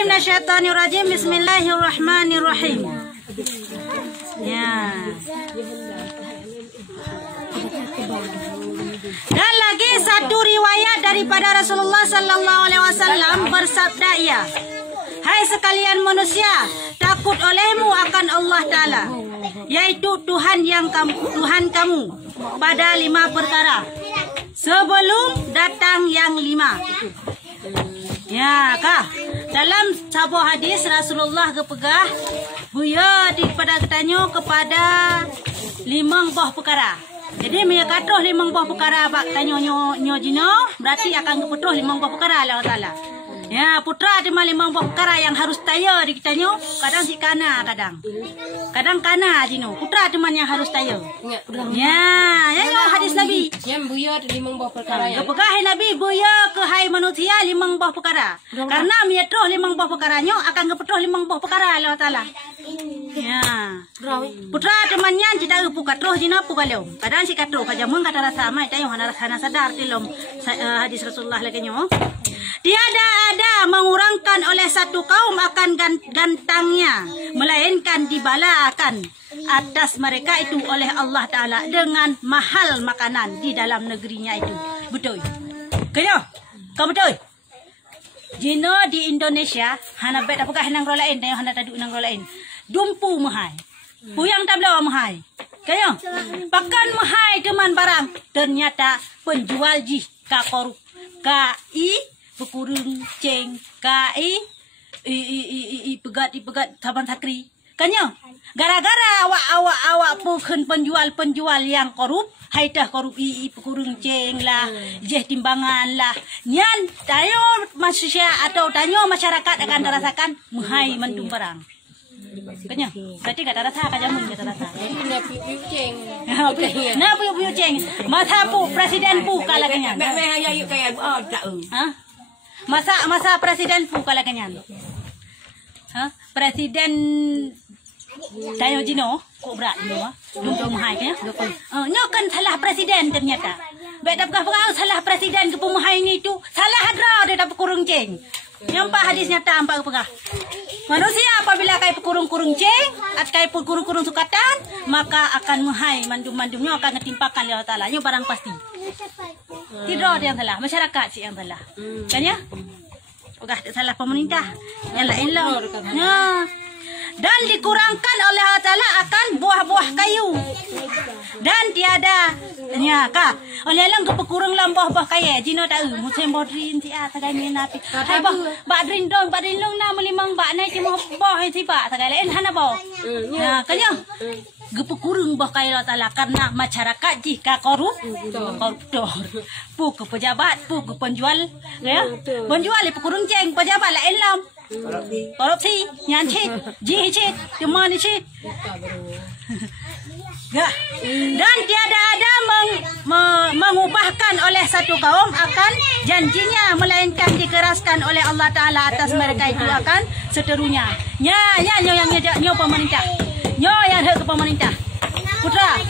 billahi minasyaitonir rajim. Bismillahirrahmanirrahim. Ya. Dan lagi satu riwayat daripada Rasulullah sallallahu alaihi wasallam bersabda ia, hai sekalian manusia, takut olehmu akan Allah Ta'ala, yaitu Tuhan kamu pada 5 perkara sebelum datang yang 5. Ya kah? Dalam sebuah hadis Rasulullah kepegah buya daripada katanya kepada 5 buah perkara. Jadi dia kata 5 buah perkara bak tanya nyo jino, berarti akan keputuh 5 buah perkara Allah Taala. Ya, putra cuma 5 buah perkara yang harus tanya di kitanya, kadang si kana kadang kana jino. Putra cuma yang harus tanya. Ya, hadis Nabi. Yang buya 5 buah perkara yang kepegah Nabi buya ke hai manusia 5 buah perkara. Karena dia terus 5 buah perkaranya akan keputuh 5 buah perkara Allah Taala. Ya. Putra temannya kita pukat terus jina pukalom. Kadang si katro kajamun kata rasa mai tayo hana sadar tilom hadis Rasulullah lagi nyo. Tiada ada mengurangkan oleh satu kaum akan gantangnya, melainkan dibala akan atas mereka itu oleh Allah Ta'ala dengan mahal makanan di dalam negerinya itu. Betul. Kaya, kau betul. Jino di Indonesia, hana bet apakah henang rolain, tayo hana tadu nang rolain. Dumpu mahai. Puyang tablaw mahai. Kaya, pakan mahai teman barang. Ternyata penjual jih ka korup. Kai pekurung ceng kai pegat taban sakri kanyo gara-gara awak pukun penjual yang korup haitah korup pekurung ceng lah jeh timbangan lah nyan tayo manusia atau tanyo masyarakat akan terasakan muhai mendung barang kanyo berarti kata rasa kajamun kata rasa na piu ceng masa pu presiden pu kala kanyan Masa presiden pu kala kanyan. Presiden tayo jino ko berat jino dum hai ya. Nyo kan salah presiden ternyata. Bet apakah pengau salah presiden ke pemahai ni tu salah hadra dia dapat kurung ceng. Nyampa hadisnya tampak pegah. Manusia apabila kai kurung ceng at kai kurung sukatan maka akan mahai mandum-mandumnya akan ngetimpakan Allah Taala. Nyo barang pasti. Tidak yang salah, masyarakat sih yang salah. Kan ya? Udah salah pemerintah. Yang lain lah. Nah. Dan dikurangkan oleh Allah Ta'ala akan buah-buah kayu. Dan tiada kah? Oleh lang kepekurang lam buah-buah kayu. Jino tahu musim bodrin si tagai napi. Hai badrin dong na melimang bak naik cuma buah si bak tagai lain hana buah. Nah, kan ya? Gepekurung buah kayu Allah Ta'ala karena masyarakat jika koruptor. Pu ke pejabat, pu ke penjual, ya. Penjual pekurung ceng, pejabat lain lam. Korupsi, nyanci, jici, cuma nici. Dan tiada ada mengubahkan oleh satu kaum akan janjinya, melainkan dikeraskan oleh Allah Ta'ala atas mereka itu akan seterunya. Nyo pemerintah. Nyo yang ke pemerintah. Putra,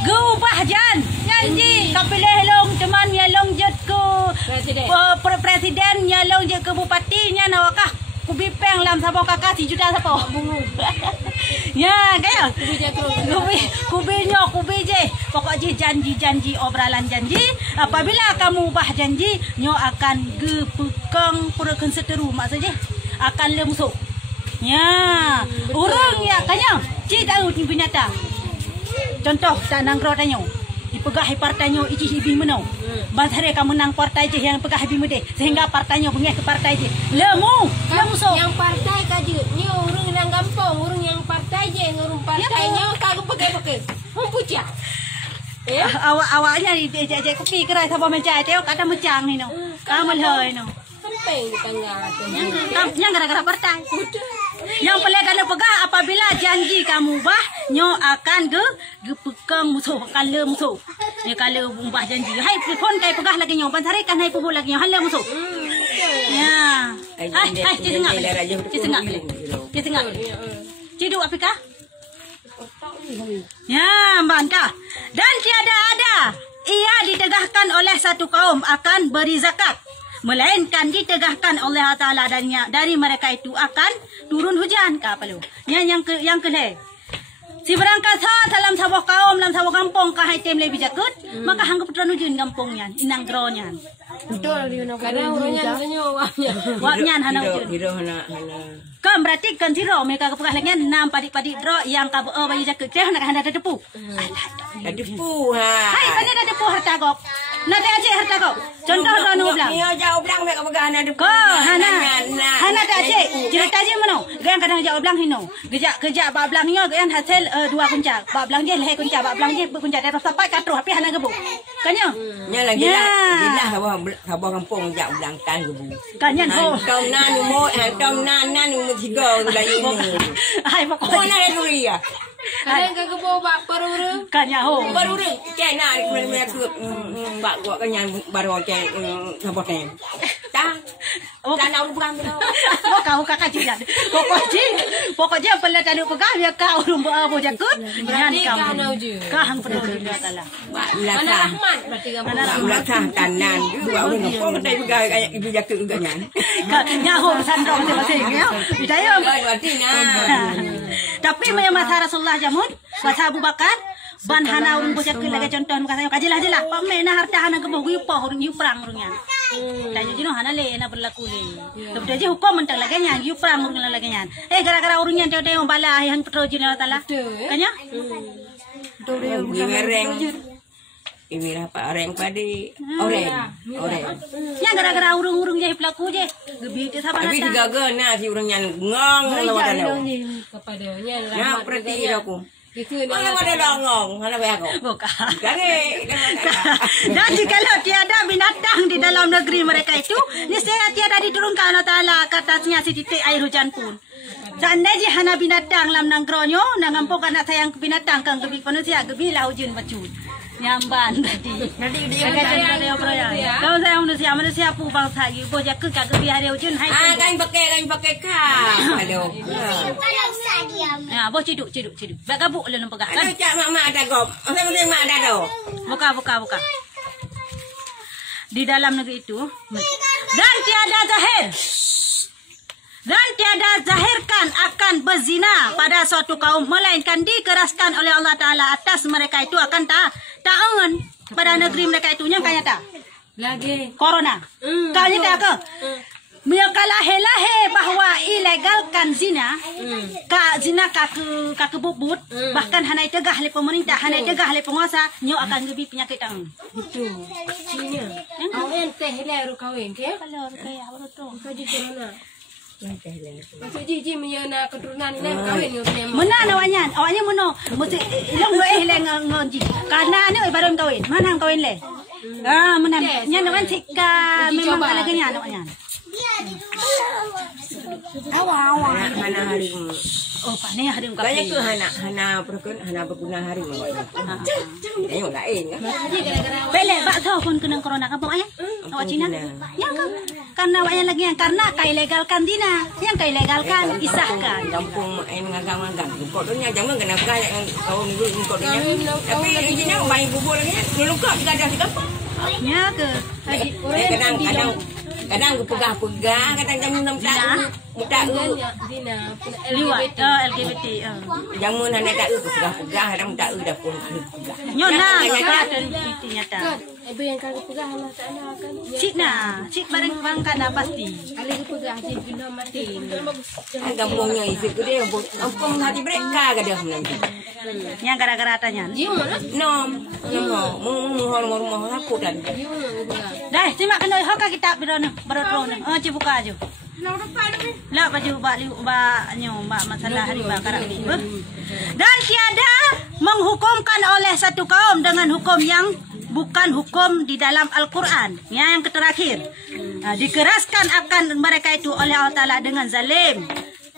gubah jan janji kapilih long teman ya long jet ke presiden ya long jet ke bupati nya nawakah kubipeng lam sabo kakak si juta sabo. Ya, kaya. Kubi je. Pokok je janji obralan janji. Apabila kamu ubah janji, nyo akan gepekang purakan seteru maksudnya akan lemsuk. Ya, orang ya kanya. Ci tahu ni binatang. Contoh tak nangkro tanyo. Dipegah partainya iji hibi menau. Banthare kamu menang partai je yang pegah hibi mede sehingga partainya bengeh ke partai je. Lemso. Yang partai kaje ni orang yang gampang, orang yang partai je ngurung partainya kagak pakai. Mempuja. Awaknya je kopi kerai sama meja teo kata mecang ni no. Kamu leh no. Sampai di tengah. Yang gara-gara partai. Yang paling kalau pegah apabila janji kamu bah nyo akan gepekang musuh akan le musuh. Ya kalau ubah janji. Hai phone kai pegah lagi nyo banthare kan hai pubu lagi nyo hal le musuh. Ya. Hai Cisengak. Cidu apika? Ya, bantah. Dan tiada ada ia ditegahkan oleh satu kaum akan beri zakat, melainkan ditegahkan oleh Allah Taala dari mereka itu akan turun hujan. Kapalu. Yang kelih. Si berangkat dalam sebuah kaum, dalam sebuah kampung kahai tem lebih jakut, maka hanggup turun hujan kampungnya, inang gronya. Betul dia nak. Kadang orangnya kanyo Waknya hana hujan. Kan berarti kan siro mereka kepegah lagi enam padi-padi dro yang kabu bayi jakut keh nak handa depu. Ada depu ha. Hai, kan ada depu harta kok. Nanti aja harta kau. Contoh kau nu bilang. Iya jauh bilang mereka pegang ada depu. Kau hana tak aja. Cerita aja mana? Gan kadang jauh bilang hino. Kerja bab bilangnya gan hasil dua kunca. Bab bilang dia leh kunca, bab bilang dia kunca dari sampai katro tapi hana gebu. Kanyo. Nya lagi lah sabah kampung jauh bilang kan gebu. Kanyan ho. Tom nan mo, tom nan mu tiga lagi ni. Hai pokok. Mana ada dia? Kadang kagak bawa bak baru. Kanyan ho. Baru ni, cek nak mereka tu bak gua kan yang baru cek sabot ni. Dah. Dah nak bukan tu. Kau kakak jiran. Pokoknya pelat anu pegah dia kau rumah abu jakut. Nyan kamu. Kahang penuh dia kala. Mana Rahmat berarti kamu. Belakang kanan juga orang kampung ada juga kayak ibu jakut juga nyan. Nyaho sandro masing-masing ya. Bidaya. Berarti nah. Tapi maya masa Rasulullah jamun, masa Abu Bakar, ban hana urung bocah ke lagi contoh muka saya kajilah jelah. Pamena harta hana ke bogu yupa urung yu perang urungnya. Tanya jino hana le na berlaku le. Tapi aja hukum mentang lagi nyan yu perang urung lagi nyan. Gara-gara urungnya dia bala yang petro jino tala. Kanya? Imereng. Imira apa orang padi orang. Yang gara-gara urung je pelaku je. Gebi dia sabar Tapi nata. digagal na si orangnya ngong lawan ada. Kepadanya Nah, Rahmat. berarti aku. Itu Mana ada ngong, mana aku. Bukan. Kali. Dan jikalau tiada binatang di dalam negeri mereka itu, niscaya tiada diturunkan Allah Ta'ala ke atasnya setitik air hujan pun. Seandainya hana binatang lam nangkronyo, nangampok anak sayang ke binatang, kang gebi manusia, gebi lah hujan macut. Nyamban tadi. Nanti dia Kau sayang manusia pu bangsa you bojak ke gebi hari hujan hai. kan pakai kah. Aduh. Ya, boh ciduk. Bak gabuk lalu pegah kan. Aduh, cak mak ada gop. Orang mesti mak ada tu. Buka. Di dalam negeri itu dan tiada zahirkan akan berzina pada suatu kaum melainkan dikeraskan oleh Allah Taala atas mereka itu akan taangan pada negeri mereka itu nya kaya tak Lagi. corona kaya tak ke mereka lahe bahwa ilegalkan zina zina ka kebubut bahkan hanai tegah oleh pemerintah hanai tegah oleh penguasa nyo akan lebih penyakit tang Betul. Sini. Kawin teh le ru kawin ke? kalau kayak apa tu Kaji corona. Maksud ji menyana keturunan ni kawin yo punya. Mana awaknya mono mesti ilong lo hileng ngonji karena ni baron kawin mana kawin le mana nya nawan sikka memang kalaganya awaknya Hana hari. oh pane hari muka Banyak tu hana berguna hari mu. Ayo lain kan. pele bakso pun kena corona kampung ayah awak Cina ya kan karena awaknya lagi yang karena ilegalkan dina yang ilegalkan isahkan Kampung main ngagang-ngagang. Kodenya jangan kena kaya kau dulu kodenya. Tapi izinnya banyak bubur lagi. Dulu kau tidak ada di kampung. nya ke Kadang pegah-pegah, kadang jamu tak Dina. liwat LGBT jamu nana tak pegah-pegah, kadang tak dah pun pegah. nyona dan itu nyata Ibu yang kagak pegah Allah Taala kan. cik barang kana pasti Ali pegah je bina mati. Kampungnya isi gede, kampung hati mereka kadang nanti. yang gara-gara tanya Jiu mana? Rumah aku dan. Jiu mana? dah simak kena hoka kita berona buka aja lah baju masalah hari bakar dan tiada menghukumkan oleh satu kaum dengan hukum yang bukan hukum di dalam Al-Quran yang terakhir dikeraskan akan mereka itu oleh Allah Ta'ala dengan zalim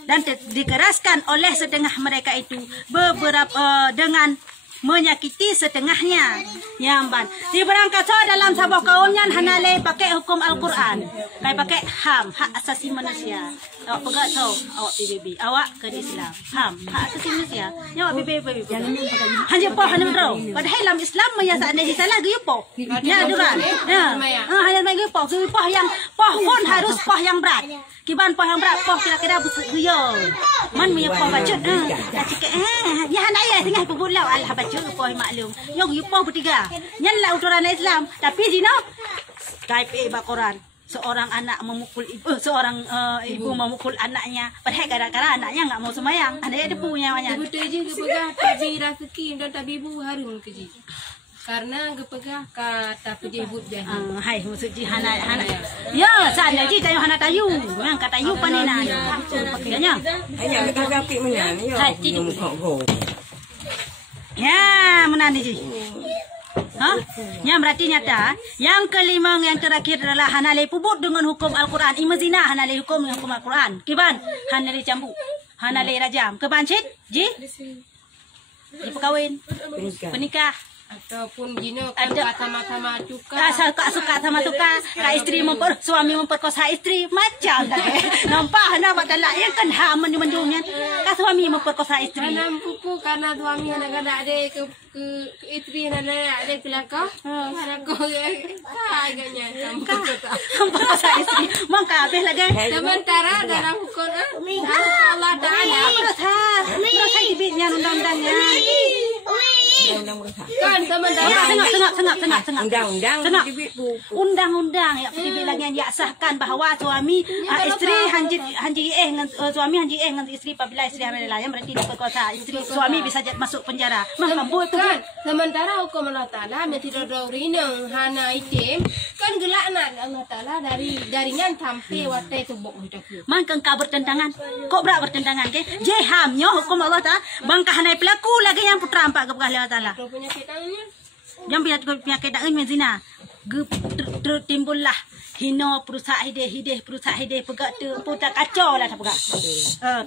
dan dikeraskan oleh setengah mereka itu beberapa dengan menyakiti setengahnya. Nyamban. Di berangkat dalam sabah kaumnya hanale pakai hukum Al-Quran. Kayak pakai HAM, hak asasi manusia. Awak pegat tahu, awak PBB, awak ke Islam. HAM, hak asasi manusia. Awak PBB. Hanya poh hanya bro. Padahal dalam Islam menyasar nehi salah geupoh. Ya duran. Hanya mai geupoh yang poh pun harus poh yang berat. Kiban poh yang berat, poh kira-kira buyo. Man punya poh bacut. Cakap ya hanaya tengah pubulau Allah bacut poh maklum. Yang geupoh bertiga. Nyan lah aturan Islam. Tapi zina kaip Quran. Seorang anak memukul ibu, seorang ibu memukul anaknya. Padahal kadang-kadang anaknya enggak mau sembahyang. Anaknya dia punya banyak. Betul je kepegah tabi rasaki dan tabi ibu harum keji. Karena kepegah kata pejebut dan. Hai maksud ji hana. Ya, sana ji tayu hana tayu. Memang kata tayu panina. Pakainya. Hanya kita kapik mana ni. Ya, mana ni ji? Yang berarti nyata. Yang kelima yang terakhir adalah hanale pubut dengan hukum Al-Quran. Imazina hanale hukum Al-Quran. Kiban hanale cambuk. Hanale rajam. Keban cit? Ji? Perkahwin. Penikah. Ataupun jino kan sama-sama cuka. Suka sama suka. Istri suami memperkosa istri. Macam tak nampak nak buat talak yang kan hak menjunjungnya. Suami memperkosa istri. Karena suami kadang-kadang ada ke istri ada kelakar. Anak kau agaknya memperkosa istri. Mangka habis lagi. Sementara dalam hukum Allah Taala merasa hibitnya undang-undangnya. Kan sementara undang-undang ya dibilangnya ya sahkan bahwa suami istri suami hanji dengan istri apabila istri hamil lain berarti diperkosa istri suami bisa masuk penjara. Mampu itu kan sementara hukum Allah Taala tidak dorino hana item kan gelakna Allah Taala darinya sampai watai tubuh hidup. Mangkang ka bertentangan. Kok berak bertentangan ke? Jehamnya hukum Allah Taala bangka hanai pelaku lagi yang putra empat ke Allah Taala. Yang penyakit tangan zina. Timbullah hina perusahaan hideh pegat tu putar kacau lah dah pegat.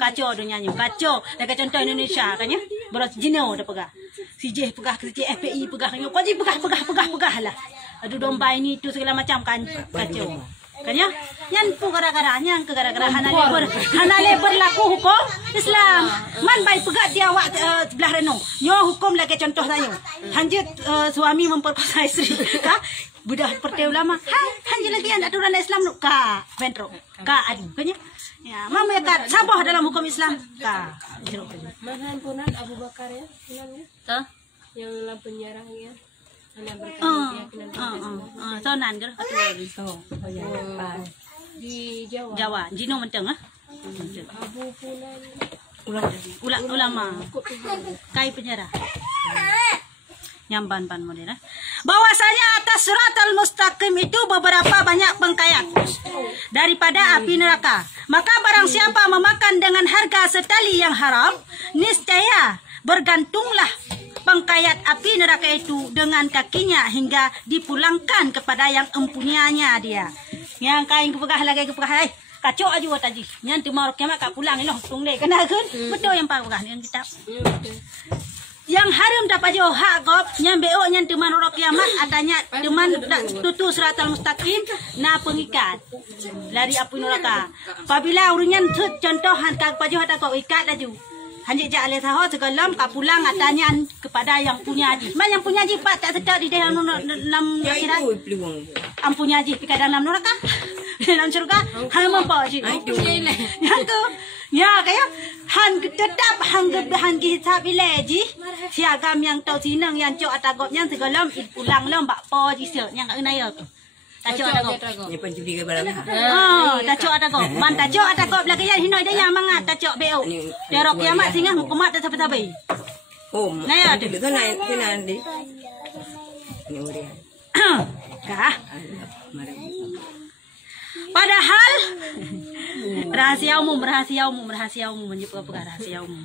Kacau dunianya, kacau. Dekat contoh Indonesia kan ya. Beras jino dah pegat. CJ pegah, CJ FPI pegah. Kau pegah lah. Aduh domba ini tu segala macam kan kacau. Kan ya? Yang pu gara-gara hanale berlaku hukum Islam. Man baik pegat dia awak sebelah renung. Yo hukum lagi contoh saya. Hanjit suami memperkosa isteri. Ka budak perti ulama. Hanjit lagi yang aturan Islam lu ka bentro. Ka adu kan ya? Ya, mama ya kat sabah dalam hukum Islam. Ka jeruk. Manhan punan Abu Bakar ya, punannya. Yang dalam penjara ya. Sonan ger di Jawa. Jawa, Jino menteng Abu punan ulama kai penjara. Nyamban model. Bahwasanya atas Siratal Mustaqim itu beberapa banyak pengkayat daripada api neraka. Maka barang siapa memakan dengan harga setali yang haram, niscaya bergantunglah pengkayat api neraka itu dengan kakinya hingga dipulangkan kepada yang empunyanya dia. Yang kain kepegah lagi kepegah. Kacau aja buat tadi. Yang timur kiamat kak pulang ni loh tung deh. Kena kan? Betul yang pegah yang kita. Yang haram dapat jauh hak kop. Yang beo yang teman orang kiamat adanya teman tutu Siratal Mustaqim na pengikat dari api neraka. Apabila urunyan contoh kak paju ada kau ikat laju. Hanya jale saho segalam kak pulang adanya kepada yang punya haji. Man yang punya haji pak tak sedar di dalam akhirat. Ampunya haji pada dalam neraka. Dalam surga hang mampu haji. Yang tu ya kaya han tetap hang hisab ilaji. Siagam yang tau sinang yang cok atagop yang segalam pulang lam bak po ji se yang naya tu. Tacok ada kop. Ni pencuri ke barang. Tacok ada kop. Man tacok ada kop lagi yang hinoi dia yang mangat tacok beo. Derok kiamat singa hukumat tak sampai. Oh, naya tu. Betul kena di. Ni uri. Kah? Padahal rahasia umum menyebut apa rahasia umum.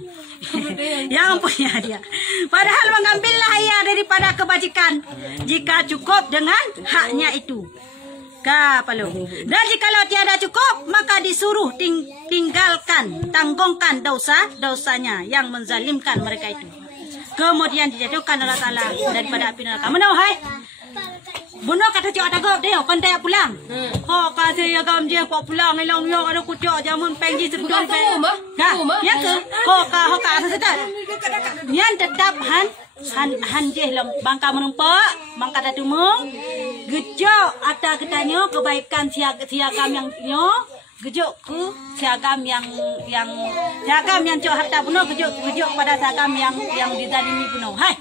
Yang punya dia. Padahal mengambillah ia daripada kebajikan jika cukup dengan haknya itu. Kapalo. Dan jikalau tiada cukup maka disuruh tanggungkan dosa-dosanya yang menzalimkan mereka itu. kemudian dijatuhkan Allah Taala daripada api neraka. Mana hai? Bunuh kata cok tak dia kon tak pulang. Ho kasih agam je kok pulang elong yo ada kucok jamun pengji sedon pe. Dah. Ya ke? Ho ka sedar. Nyan tetap han je lam bangka menumpak, bangka datumung. Gejok ata ketanyo kebaikan siagam yang nyo. Gejok ku siagam yang cok harta bunuh gejok pada siagam yang dizalimi bunuh. Hai.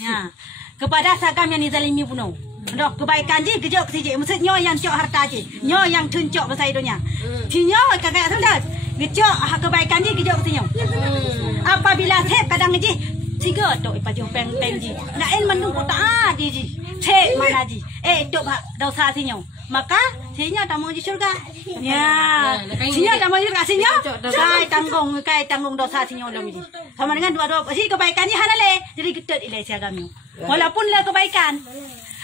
Ya. Kepada sagam yang dizalimi bunuh. Dok kebaikan je gejok siji maksudnya yang cok harta je. Nyo yang tuncok besar dunia. Tinyo kagak sedar. Gejok kebaikan je gejok tinyo. Apabila sep kadang je tiga tok ipaju peng ji. Nak en mandung kota di ji. Sep mana ji. Tok dosa tinyo. Maka sinyo tamu di surga. Ya. Sinyo tamu di surga sinyo. Kai tanggung dosa sinyo dalam ji. Sama dengan dua si kebaikan je hanale. Jadi gedet ilai siagamnya. Walaupun lah kebaikan.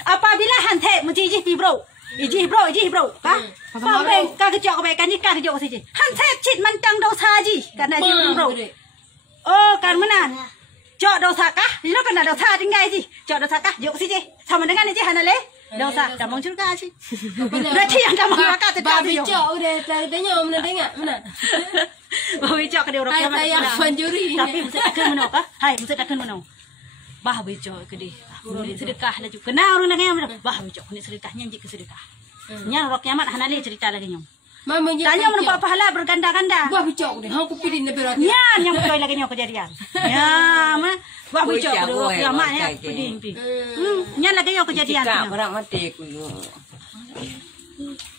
Apabila hantai menjiji bro. Iji bro. Kah? Pambeng kah kejok kebaikan ni kah kejok saja. Hantai cit mantang dosa ji. Karena ji bro. Oh, kan mana? Jok dosa kah? Ini kan ada dosa tinggal ji. Jok dosa kah? Jok saja. Sama dengan ji hanale. Dosa damang surga ji. Berarti yang damang neraka tetap babi cok udah tanya mana? Babi cok ke dia orang kiamat. Saya manjuri. Tapi mesti akan mana kah? Hai, mesti akan mana? Bah becok ke dia. Sedekah lah juga. Kenal orang lagi yang bah becok ni sedekahnya je ke sedekah. Nya orang kiamat hanale cerita lagi nyong. Tanya mendapat pahala berganda-ganda. Bah becok ni. Hang ku pilih ni berat. Nya yang betul lagi nyong kejadian. Ya, mah bah becok orang kiamat ya peding pi. Nya lagi nyong kejadian. Tak barang mati ku yo.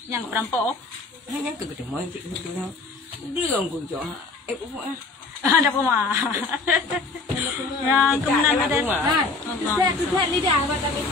Yang perampok. Yang ke mau itu tu. Dia aku jo. Pokoknya ada pemah. Yang kemenangan ada. Hai. Kita lidah apa tak